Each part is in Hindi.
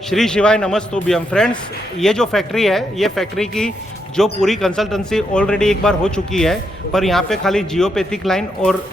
श्री शिवाय नमस्तुभ्यम। फ्रेंड्स, ये जो फैक्ट्री है, ये फैक्ट्री की जो पूरी कंसल्टेंसी ऑलरेडी एक बार हो चुकी है, पर यहाँ पे खाली जियोपैथिक लाइन और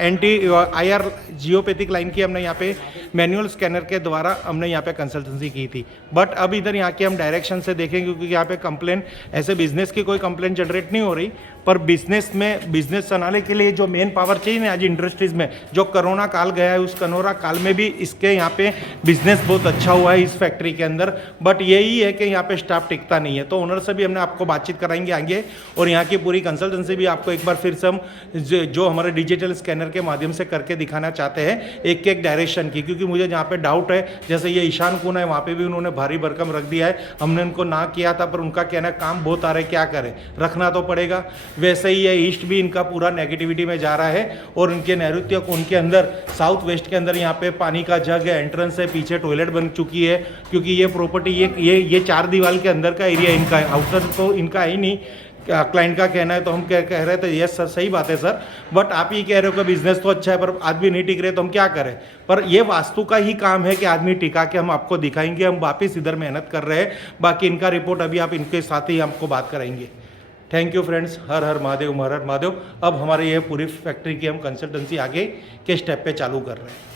एंटी आईआर जियोपैथिक लाइन की हमने यहाँ पे मैनुअल स्कैनर के द्वारा हमने यहाँ पे कंसल्टेंसी की थी। बट अब इधर यहाँ के हम डायरेक्शन से देखेंगे, क्योंकि यहाँ पे कंप्लेन ऐसे बिजनेस की कोई कंप्लेन जनरेट नहीं हो रही, पर बिजनेस में बिजनेस चलाने के लिए जो मेन पावर चाहिए ना आज इंडस्ट्रीज़ में, जो कोरोना काल गया है उस कोरोना काल में भी इसके यहाँ पे बिजनेस बहुत अच्छा हुआ है इस फैक्ट्री के अंदर। बट यही है कि यहाँ पे स्टाफ टिकता नहीं है, तो ओनर से भी हमने आपको बातचीत कराएंगे आगे, और यहाँ की पूरी कंसल्टेंसी भी आपको एक बार फिर से हम जो हमारे डिजिटल स्कैनर के माध्यम से करके दिखाना चाहते हैं एक एक डायरेक्शन की, क्योंकि मुझे जहाँ पे डाउट है, जैसे ये ईशान कोना है वहाँ पे भी उन्होंने भारी भरकम रख दिया है। हमने उनको ना किया था, पर उनका कहना है काम बहुत आ रहा है, क्या करें, रखना तो पड़ेगा। वैसे ही है ईस्ट भी इनका पूरा नेगेटिविटी में जा रहा है, और इनके नैऋत्य कोण के अंदर साउथ वेस्ट के अंदर यहाँ पे पानी का जग है, एंट्रेंस है, पीछे टॉयलेट बन चुकी है, क्योंकि ये प्रॉपर्टी ये 4 दीवार के अंदर का एरिया इनका है, आउटर तो इनका है ही नहीं। क्लाइंट का कहना है, तो हम कह रहे थे यस सर, सही बात है सर, बट आप ही कह रहे हो कि बिजनेस तो अच्छा है पर आदमी नहीं टिक रहे, तो हम क्या करें। पर ये वास्तु का ही काम है कि आदमी टिका के हम आपको दिखाएंगे। हम वापस इधर मेहनत कर रहे हैं, बाकी इनका रिपोर्ट अभी आप इनके साथ ही हमको बात कराएंगे। थैंक यू फ्रेंड्स, हर हर महादेव, हर हर महादेव। अब हमारे ये पूरी फैक्ट्री की हम कंसल्टेंसी आगे के स्टेप पे चालू कर रहे हैं।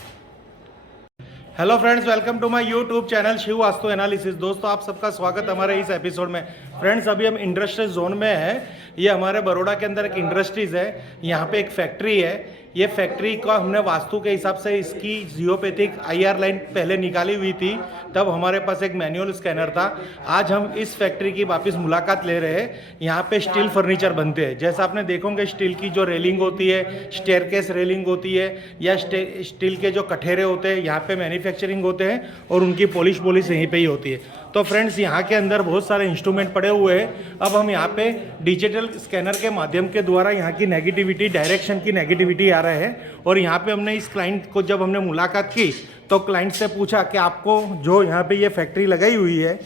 Hello friends, welcome to my YouTube channel Shiv Vastu analysis. दोस्तों, आप सबका स्वागत हमारे इस एपिसोड में। फ्रेंड्स, अभी हम इंडस्ट्रीज जोन में हैं। ये हमारे बड़ौदा के अंदर एक इंडस्ट्रीज है, यहाँ पे एक फैक्ट्री है। ये फैक्ट्री का हमने वास्तु के हिसाब से इसकी जियोपैथिक आईआर लाइन पहले निकाली हुई थी, तब हमारे पास एक मैनुअल स्कैनर था। आज हम इस फैक्ट्री की वापस मुलाकात ले रहे हैं। यहाँ पे स्टील फर्नीचर बनते हैं, जैसा आपने देखोगे स्टील की जो रेलिंग होती है, स्टेयरकेस रेलिंग होती है, या स्टील के जो कठेरे होते हैं यहाँ पे मैन्युफैक्चरिंग होते हैं, और उनकी पॉलिश यहीं पे ही होती है। तो फ्रेंड्स, यहाँ के अंदर बहुत सारे इंस्ट्रूमेंट पड़े हुए हैं। अब हम यहाँ पे डिजिटल स्कैनर के माध्यम के द्वारा यहाँ की नेगेटिविटी, डायरेक्शन की नेगेटिविटी आ रहे हैं। और यहाँ पे हमने इस क्लाइंट को जब हमने मुलाकात की, तो क्लाइंट से पूछा कि आपको जो यहाँ पे ये फैक्ट्री लगाई हुई है,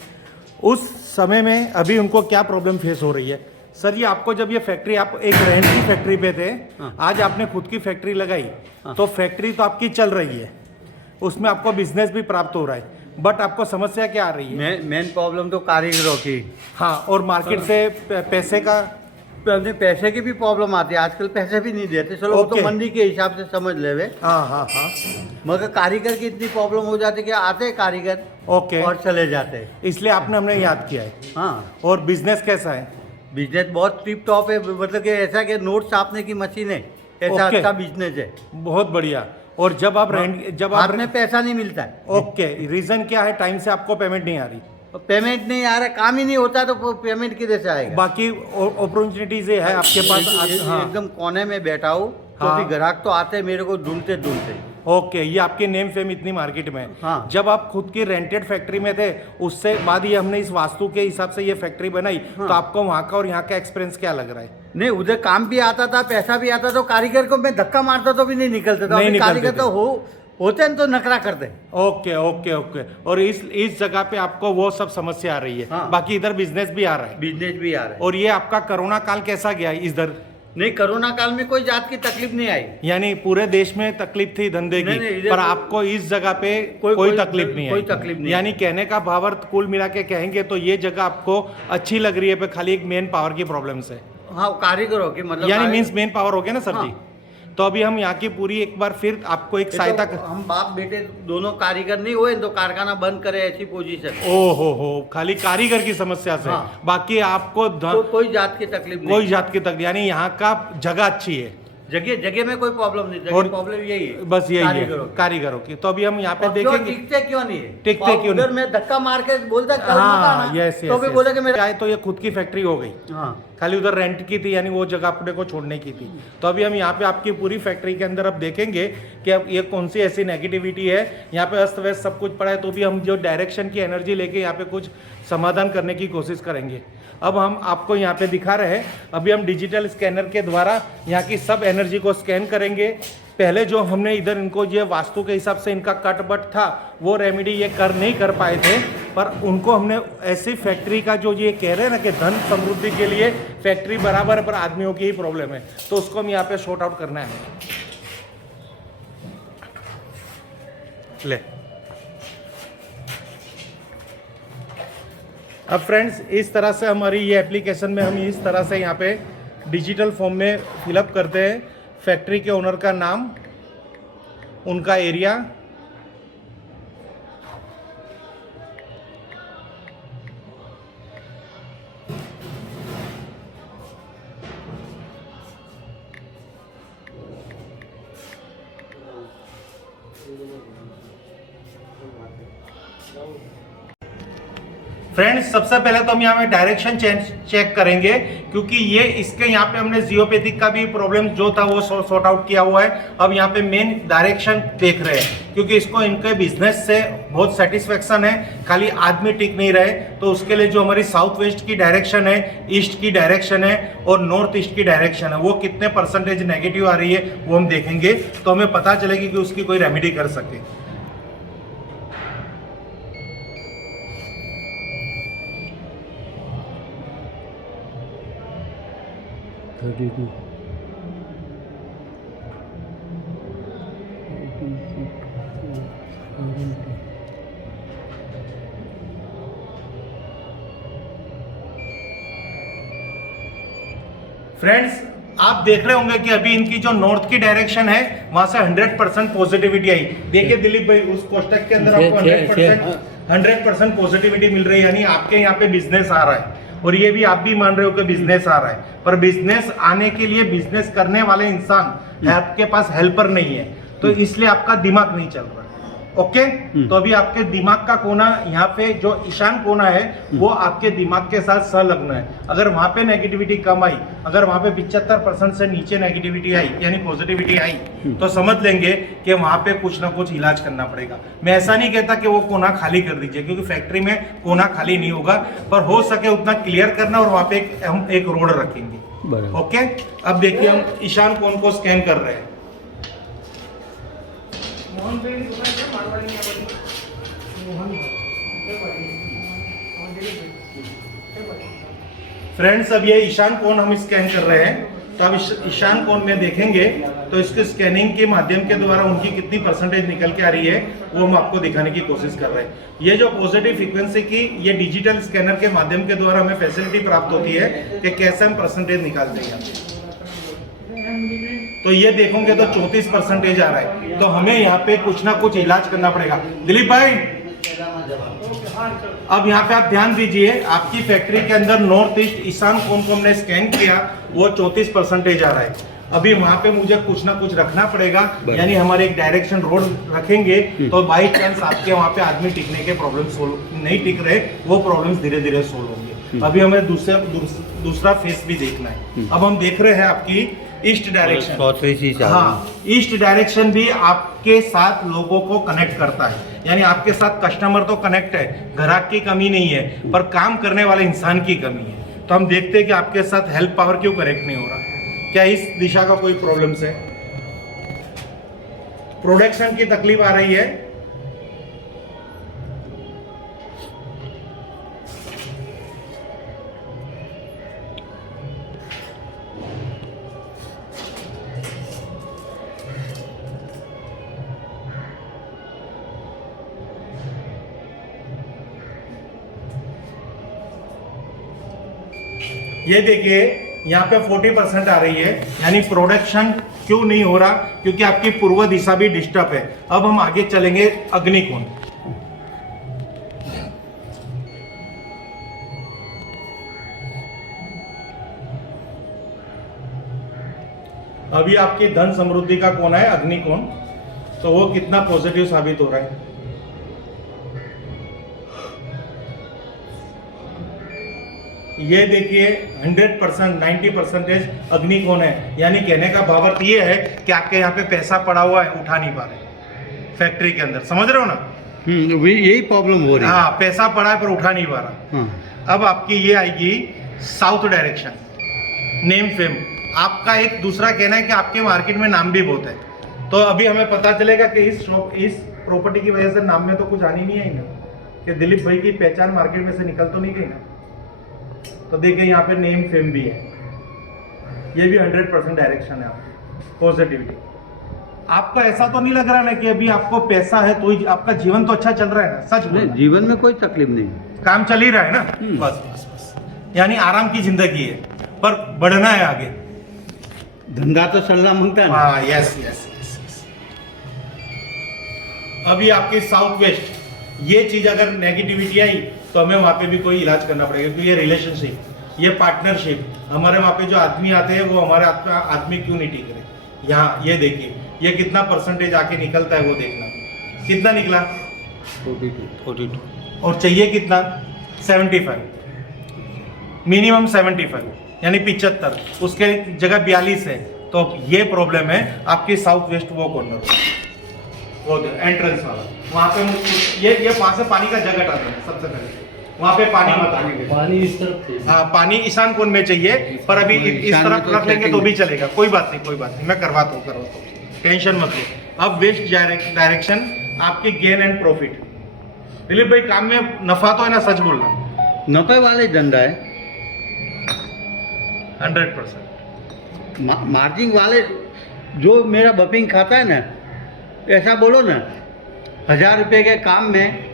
उस समय में अभी उनको क्या प्रॉब्लम फेस हो रही है। सर, ये आपको जब ये फैक्ट्री, आप एक रेंट की फैक्ट्री पे थे, आज आपने खुद की फैक्ट्री लगाई, तो फैक्ट्री तो आपकी चल रही है, उसमें आपको बिजनेस भी प्राप्त हो रहा है, बट आपको समस्या क्या आ रही है? मेन प्रॉब्लम तो कारीगरों की। हाँ, और मार्केट से पैसे का, पैसे की भी प्रॉब्लम आती है। आजकल पैसे भी नहीं देते, चलो वो तो मंदी के हिसाब से समझ ले वे। हाँ हाँ हाँ, मगर कारीगर की इतनी प्रॉब्लम हो जाती है कि आते कारीगर और चले जाते हैं, इसलिए आपने हमने याद किया है। हाँ, और बिजनेस कैसा है? बिजनेस बहुत टिप टॉप है, मतलब कि ऐसा कि नोट छापने की मशीन है, ऐसा अच्छा बिजनेस है, बहुत बढ़िया। और जब आप जब आप में पैसा नहीं मिलता है। ओके, रीजन क्या है? टाइम से आपको पेमेंट नहीं आ रही। पेमेंट नहीं आ रहा, काम ही नहीं होता, तो पेमेंट किधर से आएगा? बाकी अपॉर्चुनिटीज है आपके पास। एकदम कोने में बैठा हूँ, तो भी ग्राहक तो आते हैं मेरे को ढूंढते ढूंढते। ओके, ये आपकी नेम फेम इतनी मार्केट में। हाँ। जब आप खुद की रेंटेड फैक्ट्री में थे, उससे बाद ये हमने इस वास्तु के हिसाब से ये फैक्ट्री बनाई, हाँ। तो आपको वहाँ का और यहाँ का एक्सपीरियंस क्या लग रहा है? नहीं, उधर काम भी आता था, पैसा भी आता, तो कारीगर को मैं धक्का मारता तो भी नहीं निकलता था। कारीगर तो होते हैं तो नखरा करते। Okay okay okay. और इस जगह पे आपको वो सब समस्या आ रही है। हाँ। बाकी इधर बिजनेस भी आ रहा है। बिजनेस भी आ रहा है। और ये आपका कोरोना काल कैसा गया इधर? नहीं, कोरोना काल में कोई जात की तकलीफ नहीं आई। यानी पूरे देश में तकलीफ थी धंधे की, पर आपको इस जगह पे कोई तकलीफ नहीं आई। कोई तकलीफ नहीं। यानी कहने का भावार्थ कुल मिला के कहेंगे तो ये जगह आपको अच्छी लग रही है, पर खाली एक मेन पावर की प्रॉब्लम से। हाँ, कारीगरों की, मतलब यानी मीन्स मेन पावर हो गया ना सर जी। तो अभी हम यहाँ की पूरी एक बार फिर आपको एक सहायता हम बाप बेटे दोनों कारीगर नहीं हुए तो कारखाना बंद करे, ऐसी पोजीशन। ओ हो, खाली कारीगर की समस्या से। हाँ। बाकी आपको कोई जात की तकलीफ नहीं। कोई जात की तकलीफ, यानी यहाँ का जगह अच्छी है, जगह में कोई प्रॉब्लम नहीं। जगह प्रॉब्लम यही है, बस यही है कारीगरों की। तो अभी हम यहाँ पे देखेंगे टिकते क्यों नहीं है, टिकते क्यों नहीं। मैं धक्का मार के बोलता हाँ, यस, तो भी बोले कि मेरा, तो ये खुद की फैक्ट्री हो गई। हाँ, खाली उधर रेंट की थी, यानी वो जगह अपने को छोड़ने की थी। तो अभी हम यहाँ पे आपकी पूरी फैक्ट्री के अंदर अब देखेंगे कि अब ये कौन सी ऐसी नेगेटिविटी है। यहाँ पे अस्त व्यस्त सब कुछ पड़ा है, तो भी हम जो डायरेक्शन की एनर्जी लेके यहाँ पे कुछ समाधान करने की कोशिश करेंगे। अब हम आपको यहाँ पे दिखा रहे हैं, अभी हम डिजिटल स्कैनर के द्वारा यहाँ की सब एनर्जी को स्कैन करेंगे। पहले जो हमने इधर इनको ये वास्तु के हिसाब से इनका कट बट था, वो रेमेडी ये नहीं कर पाए थे, पर उनको हमने ऐसी फैक्ट्री का जो ये कह रहे हैं ना कि धन समृद्धि के लिए फैक्ट्री बराबर है, पर आदमियों की ही प्रॉब्लम है, तो उसको हम यहाँ पे शॉर्ट आउट करना है। ले अब फ्रेंड्स इस तरह से हमारी ये एप्लीकेशन में हम इस तरह से यहाँ पे डिजिटल फॉर्म में फिलअप करते हैं फैक्ट्री के ओनर का नाम, उनका एरिया, फ्रेंड्स सबसे पहले तो हम यहाँ पे डायरेक्शन चेक करेंगे, क्योंकि ये इसके यहाँ पे हमने जियोपैथिक का भी प्रॉब्लम जो था वो सॉर्ट आउट किया हुआ है। अब यहाँ पे मेन डायरेक्शन देख रहे हैं, क्योंकि इसको इनके बिजनेस से बहुत सेटिस्फेक्शन है, खाली आदमी टिक नहीं रहे। तो उसके लिए जो हमारी साउथ वेस्ट की डायरेक्शन है, ईस्ट की डायरेक्शन है और नॉर्थ ईस्ट की डायरेक्शन है, वो कितने परसेंटेज नेगेटिव आ रही है वो हम देखेंगे, तो हमें पता चलेगी कि उसकी कोई रेमेडी कर सके। फ्रेंड्स आप देख रहे होंगे कि अभी इनकी जो नॉर्थ की डायरेक्शन है वहां से 100% पॉजिटिविटी आई। देखिए दिलीप भाई उस कोष्टक के अंदर आपको 100% पॉजिटिविटी मिल रही है, यानी आपके यहाँ पे बिजनेस आ रहा है। और ये भी आप भी मान रहे हो कि बिजनेस आ रहा है, पर बिजनेस आने के लिए बिजनेस करने वाले इंसान आपके पास हेल्पर नहीं है, तो इसलिए आपका दिमाग नहीं चल रहा है। ओके, तो अभी आपके दिमाग का कोना यहाँ पे जो ईशान कोना है वो आपके दिमाग के साथ संलग्न है। अगर वहां पे नेगेटिविटी कम आई, अगर वहां पे 75% से नीचे नेगेटिविटी आई यानी पॉजिटिविटी आई, तो समझ लेंगे कि वहां पे कुछ ना कुछ इलाज करना पड़ेगा। मैं ऐसा नहीं कहता कि वो कोना खाली कर दीजिए, क्योंकि फैक्ट्री में कोना खाली नहीं होगा, पर हो सके उतना क्लियर करना, और वहां पे हम एक रोड रखेंगे। ओके, अब देखिए हम ईशान कोन को स्कैन कर रहे हैं। फ्रेंड्स अब ये ईशान कोन हम स्कैन कर रहे हैं, तो अब ईशान कोन में देखेंगे तो इसके स्कैनिंग के माध्यम के द्वारा उनकी कितनी परसेंटेज निकल के आ रही है वो हम आपको दिखाने की कोशिश कर रहे हैं। ये जो पॉजिटिव फ्रीक्वेंसी की ये डिजिटल स्कैनर के माध्यम के द्वारा हमें फैसिलिटी प्राप्त होती है कि कैसे हम परसेंटेज निकालते हैं। तो ये देखोगे तो 34% आ रहा है, तो हमें यहाँ पे कुछ ना कुछ इलाज करना पड़ेगा। दिलीप भाई अब यहाँ पे आप ध्यान दीजिए, आपकी फैक्ट्री के अंदर नॉर्थ ईस्ट ईशान कोन को हमने स्कैन किया, वो 34% आ रहा है। अभी वहां पे मुझे कुछ ना कुछ रखना पड़ेगा, यानी हमारे एक डायरेक्शन रोड रखेंगे, तो बाई चांस आपके वहां पे आदमी टिकने के प्रॉब्लम सोल्व नहीं टिक रहे, वो प्रॉब्लम्स धीरे धीरे सोल्व होंगे। अभी हमें दूसरा फेस भी देखना है। अब हम देख रहे हैं आपकी ईस्ट डायरेक्शन। हाँ, ईस्ट डायरेक्शन भी आपके साथ लोगों को कनेक्ट करता है, यानी आपके साथ कस्टमर तो कनेक्ट है, ग्राहक की कमी नहीं है, पर काम करने वाले इंसान की कमी है। तो हम देखते हैं कि आपके साथ हेल्प पावर क्यों कनेक्ट नहीं हो रहा, क्या इस दिशा का कोई प्रॉब्लम्स है, प्रोडक्शन की तकलीफ आ रही है। ये देखिए यहाँ पे 40% आ रही है, यानी प्रोडक्शन क्यों नहीं हो रहा, क्योंकि आपकी पूर्व दिशा भी डिस्टर्ब है। अब हम आगे चलेंगे अग्निकोण। अभी आपकी धन समृद्धि का कोण है अग्निकोण, तो वो कितना पॉजिटिव साबित हो रहा है। ये देखिए 100% 90% अग्निकोण है, यानी कहने का भावार्थ ये है कि आपके यहाँ पे पैसा पड़ा हुआ है, उठा नहीं पा रहे फैक्ट्री के अंदर, समझ रहे हो ना। यही प्रॉब्लम हो रही है। हाँ, पैसा पड़ा है पर उठा नहीं पा रहा। अब आपकी ये आएगी साउथ डायरेक्शन, नेम फेम। आपका एक दूसरा कहना है कि आपके मार्केट में नाम भी बहुत है, तो अभी हमें पता चलेगा कि इस प्रॉपर्टी की वजह से नाम में तो कुछ आनी नहीं आई ना, कि दिलीप भाई की पहचान मार्केट में से निकल तो नहीं गई ना। तो देखिए यहाँ पे नेम फेम भी है, ये भी 100% डायरेक्शन है आपकी पॉजिटिविटी। आपको ऐसा तो नहीं लग रहा ना कि अभी आपको पैसा है तो ही आपका जीवन तो अच्छा चल रहा है ना, सच में जीवन में कोई तकलीफ नहीं। काम चल ही रहा है ना, बस बस बस, यानी आराम की जिंदगी है, पर बढ़ना है आगे। धंधा तो चलना मांगता है ना। हाँ, यस यस यस यस। अभी आपके साउथ वेस्ट, ये चीज अगर नेगेटिविटी आई तो हमें वहाँ पे भी कोई इलाज करना पड़ेगा, क्योंकि ये रिलेशनशिप, ये पार्टनरशिप, हमारे वहाँ पे जो आदमी आते हैं वो हमारे आदमी क्यों नहीं टिक रहे। यहाँ ये देखिए, ये कितना परसेंटेज आके निकलता है वो देखना, कितना निकला 42 और चाहिए कितना 75, मिनिमम 75 यानी 75, उसके जगह 42 है। तो ये प्रॉब्लम है आपकी साउथ वेस्ट वो कॉर्नर, वो एंट्रेंस वाला, वहाँ पे ये वहाँ से पानी का जग हटा देना सबसे पहले, वहाँ पे पानी मत आने। पानी इस तरफ थे। हाँ, पानी ईशान कोण में चाहिए, पर अभी इस ईशान में तरफ तो रख लेंगे तो सेटिंग भी चलेगा, कोई बात नहीं कोई बात नहीं, मैं करवाता हूँ, टेंशन मत लो। अब वेस्ट डायरेक्शन आपके गेन एंड प्रॉफिट। दिलीप भाई, काम में नफा तो है ना, सच बोलना। नफे वाले धंधा है, 100%। मार्जिन वाले जो मेरा बपिंग खाता है ना, ऐसा बोलो ना, 1000 रुपये के काम में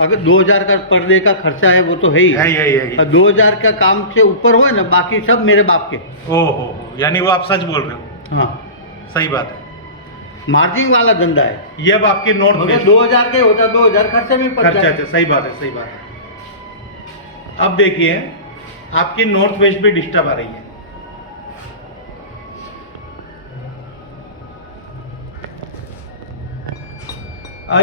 अगर 2000 का पर डे का खर्चा है वो तो है ही, है। 2000 का काम से ऊपर हो ना, बाकी सब मेरे बाप के। ओहो, यानी वो आप सच बोल रहे हो। हाँ, सही बात है। मार्जिन वाला धंधा है। ये अब आपके नॉर्थ अगर वेस्ट 2000 के होता 2000 खर्चे में पड़ खर्चा जाए। है, सही बात है सही बात है। अब देखिए, आपकी नॉर्थ वेस्ट भी डिस्टर्ब आ रही है।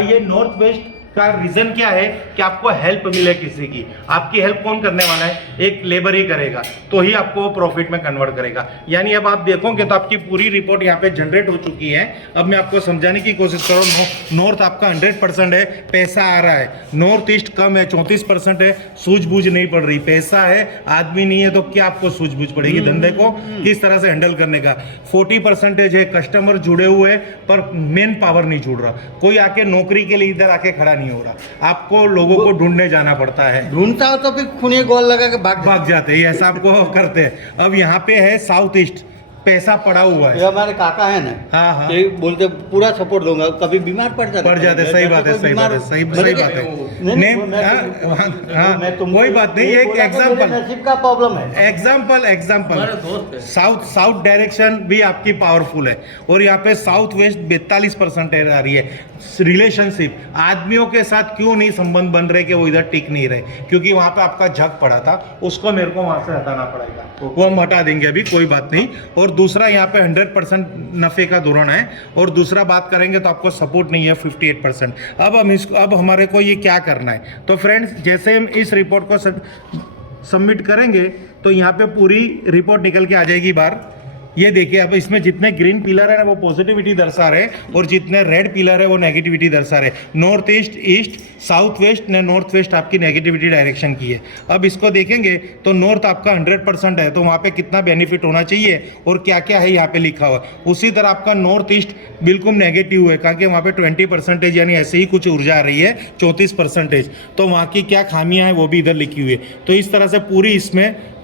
ये नॉर्थ वेस्ट का रीजन क्या है कि आपको हेल्प मिले किसी की। आपकी हेल्प कौन करने वाला है? एक लेबर ही करेगा, तो ही आपको प्रॉफिट में कन्वर्ट करेगा। यानी अब आप देखोगे तो आपकी पूरी रिपोर्ट यहाँ पे जनरेट हो चुकी है। अब मैं आपको समझाने की कोशिश कर रहा हूँ। नॉर्थ आपका 100% है, पैसा आ रहा है। नॉर्थ ईस्ट कम है, 34% है, सूझबूझ नहीं पड़ रही। पैसा है, आदमी नहीं है, तो क्या आपको सूझबूझ पड़ेगी धंधे को किस तरह से हैंडल करने का। 40% है, कस्टमर जुड़े हुए पर मेन पावर नहीं जुड़ रहा। कोई आके नौकरी के लिए इधर आके खड़ा नहीं हो रहा। आपको लोगों को ढूंढने जाना पड़ता है। ढूंढता हो तो फिर खूने गोल लगा के भाग जाते हैं, ऐसा आपको करते हैं। अब यहाँ पे है साउथ ईस्ट, पैसा पड़ा हुआ है। ये हमारे काका है ना, हाँ हाँ, ये बोलते पूरा सपोर्ट दूंगा, कभी बीमार पड़ जाते सही बात है सही बात है सही बात है। नहीं, हाँ, कोई बात नहीं, एक एग्जांपल, नसीब का प्रॉब्लम है। एग्जांपल साउथ डायरेक्शन भी आपकी पावरफुल है, और यहाँ पे साउथ वेस्ट 42% आ रही है। रिलेशनशिप, आदमियों के साथ क्यों नहीं संबंध बन रहे कि वो इधर टिक नहीं रहे, क्योंकि वहां पे आपका झक पड़ा था, उसको मेरे को वहां से हटाना पड़ेगा, वो हम हटा देंगे अभी, कोई बात नहीं। और दूसरा यहाँ पे 100% नफे का धोरण है, और दूसरा बात करेंगे तो आपको सपोर्ट नहीं है 58%। अब हमारे को ये क्या करना है, तो फ्रेंड्स जैसे हम इस रिपोर्ट को सबमिट करेंगे तो यहाँ पे पूरी रिपोर्ट निकल के आ जाएगी बाहर। ये देखिए, अब इसमें जितने ग्रीन पिलर है ना वो पॉजिटिविटी दर्शा रहे, और जितने रेड पिलर है वो नेगेटिविटी दर्शा रहे। North east, east, south west ने नॉर्थ वेस्ट आपकी नेगेटिविटी डायरेक्शन की है। अब इसको देखेंगे तो नॉर्थ आपका 100% है, तो वहाँ पे कितना बेनिफिट होना चाहिए और क्या क्या है यहाँ पे लिखा हुआ। उसी तरह आपका नॉर्थ ईस्ट बिल्कुल नेगेटिव है, क्योंकि वहाँ पे 20% यानी ऐसे ही कुछ ऊर्जा आ रही है 34%, तो वहाँ की क्या खामियाँ हैं वो भी इधर लिखी हुई है। तो इस तरह से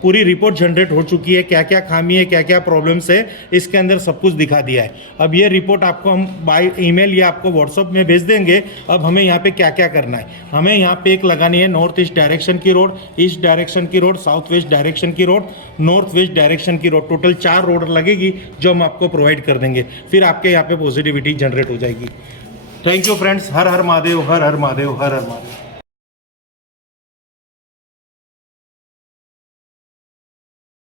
पूरी रिपोर्ट जनरेट हो चुकी है, क्या क्या खामी है, क्या क्या प्रॉब्लम्स है, इसके अंदर सब कुछ दिखा दिया है। अब ये रिपोर्ट आपको हम बाय ईमेल या आपको व्हाट्सअप में भेज देंगे। अब हमें यहाँ पे क्या क्या करना है, हमें यहाँ पे एक लगानी है नॉर्थ ईस्ट डायरेक्शन की रोड, ईस्ट डायरेक्शन की रोड, साउथ वेस्ट डायरेक्शन की रोड, नॉर्थ वेस्ट डायरेक्शन की रोड। टोटल 4 रोड लगेगी जो हम आपको प्रोवाइड कर देंगे, फिर आपके यहाँ पे पॉजिटिविटी जनरेट हो जाएगी। Thank you friends, her her Mahadev, her her Mahadev, her her Mahadev.